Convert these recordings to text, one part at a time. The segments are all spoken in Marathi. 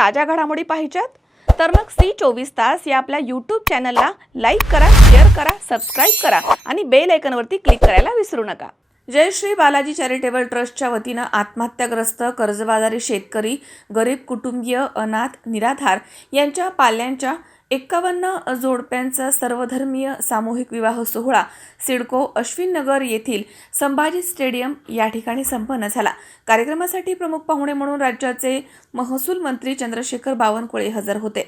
ताज्या घडामोडी पाहिजेत तर मग C24 तास या आपल्या YouTube चॅनलला लाईक करा, शेअर करा, सबस्क्राइब करा आणि बेल आयकॉनवरती क्लिक करायला विसरू नका। जय श्री बालाजी चॅरिटेबल ट्रस्टच्या वतीने आत्महत्याग्रस्त कर्जबाजारी शेतकरी, गरीब कुटुंबीय, अनाथ, निराधार यांच्या पाल्यांच्या 51 जोडप्यांचा सर्वधर्मीय सामूहिक विवाह सोहळा सिडको अश्विन नगर येथील संभाजी स्टेडियम या ठिकाणी संपन्न झाला। कार्यक्रमासाठी प्रमुख पाहुणे म्हणून राज्याचे महसूल मंत्री चंद्रशेखर बावनकुळे हजर होते।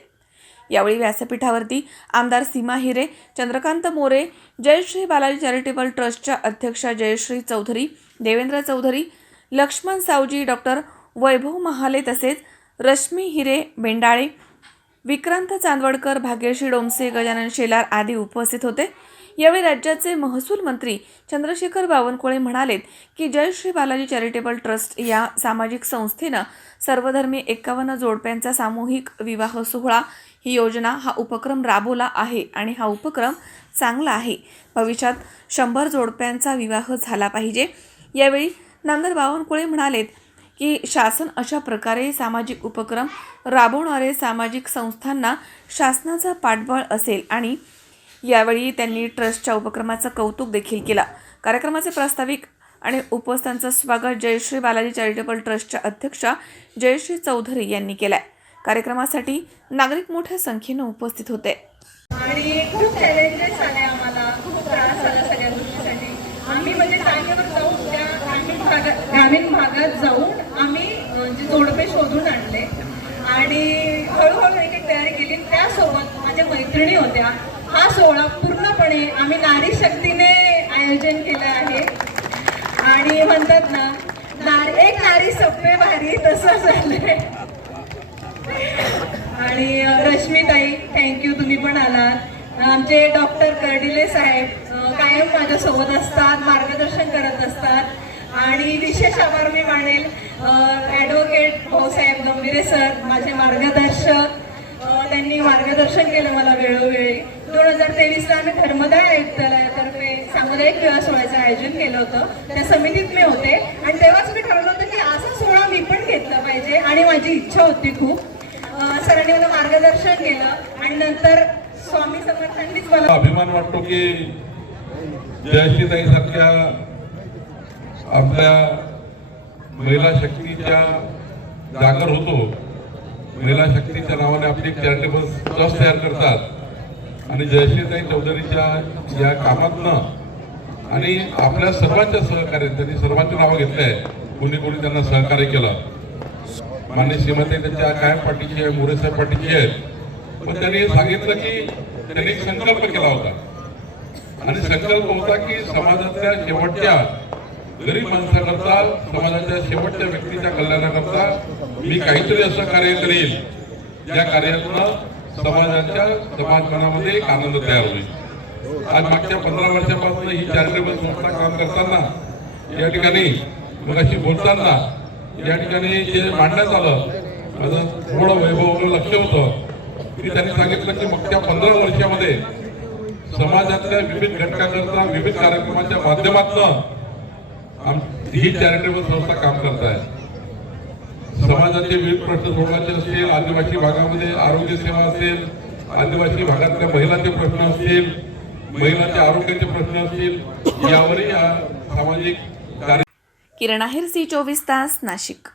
यावेळी व्यासपीठावरती आमदार सीमा हिरे, चंद्रकांत मोरे, जय श्री बालाजी चॅरिटेबल ट्रस्टच्या अध्यक्षा जयश्री चौधरी, देवेंद्र चौधरी, लक्ष्मण सावजी, डॉक्टर वैभव महाले तसेच रश्मी हिरे बेंडाळे, विक्रांत चांदवडकर, भाग्यश्री डोमसे, गजानन शेलार आदी उपस्थित होते। यावेळी राज्याचे महसूल मंत्री चंद्रशेखर बावनकुळे म्हणाले की जय श्री बालाजी चॅरिटेबल ट्रस्ट या सामाजिक संस्थेने सर्वधर्मीय 51 जोडप्यांचा सामूहिक विवाह सोहळा ही योजना हा उपक्रम राबवला आहे आणि हा उपक्रम चांगला आहे। भविष्यात 100 जोडप्यांचा विवाह झाला पाहिजे। यावेळी नामदार बावनकुळे म्हणाले की शासन अशा प्रकारे सामाजिक उपक्रम राबवणारे सामाजिक संस्थांना शासनाचा पाठबळ असेल आणि यावेळी त्यांनी ट्रस्टच्या उपक्रमाचं कौतुक देखील केलं। कार्यक्रमाचे प्रास्ताविक आणि उपस्थांचं स्वागत जय श्री बालाजी चॅरिटेबल ट्रस्टच्या अध्यक्षा जयश्री चौधरी यांनी केलं। कार्यक्रमासाठी नागरिक मोठ्या संख्येने उपस्थित होते आणि खूप चॅलेंजेस आले, आम्हाला खूप त्रास झाला सगळ्या गोष्टीसाठी। आम्ही म्हणजे जागेवर जाऊन त्या ग्रामीण भागात जाऊन आम्ही जोडपे शोधून आणले आणि हळूहळू एक एक तयारी केली। त्यासोबत माझ्या मैत्रिणी होत्या। हा सोहळा पूर्णपणे आम्ही नारी शक्तीने आयोजन केलं आहे आणि म्हणतात ना, एक नारी सप्पे भारी तसं झालंय। आणि रश्मीताई, थँक्यू, तुम्ही पण आलात। आमचे डॉक्टर कर्डिले साहेब कायम माझ्यासोबत असतात, मार्गदर्शन करत असतात आणि विशेष आभार मी मानेल ॲडव्होकेट भाऊसाहेब गंभीरे सर, माझे मार्गदर्शक। त्यांनी मार्गदर्शन केलं मला वेळोवेळी। 2023ला आम्ही धर्मदाय आयुक्तालयातर्फे सामुदायिक विवाह सोहळ्याचं आयोजन केलं होतं, त्या समितीत मी होते आणि तेव्हाच मी ठरवलं होतं की असा सोहळा मी पण घेतला पाहिजे आणि माझी इच्छा होती खूप। सरांनी मला मार्गदर्शन केलं आणि नंतर स्वामी समर्थांनीच मला अभिमान वाटतो की जयश्रीताई सारख्या आपल्या महिला शक्तीच्या जागर होतो, महिला शक्तीच्या नावाने आपली एक चॅरिटेबल ट्रस्ट तयार करतात आणि जयश्रीताई चौधरीच्या या कामातनं आणि आपल्या सर्वांच्या सहकार्याने त्यांनी सर्वांची नावं घेतली आहे। कोणी कोणी त्यांना सहकार्य केलं। मान्य श्रीमती त्यांच्या कायम पाठीची आहे, मोरेसाहेब पाठीची आहेत। पण त्यांनी सांगितलं की त्यांनी एक संकल्प केला होता आणि संकल्प होता की समाजातल्या शेवटच्या गरीब माणसाकरता, समाजाच्या शेवटच्या व्यक्तीच्या कल्याणाकरता मी काहीतरी असं कार्य करेल ज्या कार्यातून समाज मनामध्ये एक आनंद तयार होईल। आज मागच्या 15 वर्षापासून ही चॅरिटेबल संस्था काम करताना या ठिकाणी मगाशी बोलताना या ठिकाणी जे मांडण्यात आलं, माझं थोडं वैभव लक्ष होतं की त्यांनी सांगितलं की मागच्या 15 वर्षामध्ये समाजातल्या विविध घटकाकरता विविध कार्यक्रमाच्या माध्यमातून ही चॅरिटेबल संस्था काम करत आहे। समाजाचे विविध प्रश्न सोडवायचे असतील, आदिवासी भागामध्ये आरोग्य सेवा असेल, आदिवासी भागातल्या महिलांचे प्रश्न असतील, महिलांच्या आरोग्याचे प्रश्न असतील, यावरही सामाजिक कार्य। किरण आहेर, C24 तास, नाशिक।